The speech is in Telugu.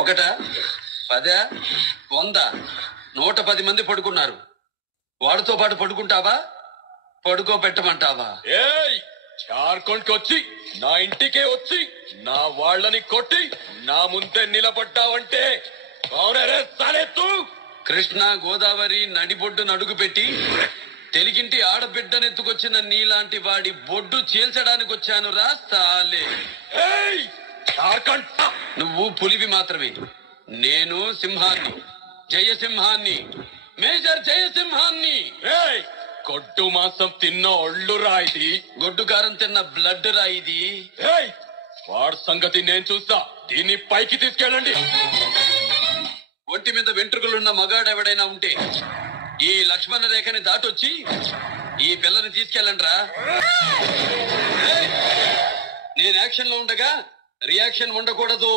ఒకట 10 100 110 మంది పడుకున్నారు. వాడితో పాటు పడుకుంటావా, పడుకోబెట్టమంటావా? జార్ఖండ్కి వచ్చి నా ఇంటికే వచ్చి నా వాళ్ళని కొట్టి నా ముందే నిలబడ్డావంటే కృష్ణా గోదావరి నడిబొడ్డు నడుగు పెట్టి తెలుగింటి ఆడబిడ్డనెత్తుకొచ్చిన నీలాంటి వాడి బొడ్డు చీల్చడానికి వచ్చాను రా సాలే. నువ్వు పులివి మాత్రమే, నేను సింహాన్ని, జయసింహాన్ని, మేజర్ జయసింహాన్ని. గొడ్డు మాంసం తిన్న ఒళ్ళు రాయిది, గొడ్డు కారం తిన్న బ్లడ్ రాయిది. వాడి సంగతి నేను చూస్తా. దీన్ని పైకి తీసుకెళ్ళండి. ఒంటి మీద వెంట్రుకలున్న మగాడెవడైనా ఉంటే ఈ లక్ష్మణ రేఖని దాటొచ్చి ఈ పిల్లని తీసుకెళ్ళండి రా. నేను యాక్షన్ లో ఉండగా రియాక్షన్ ఉండకూడదు.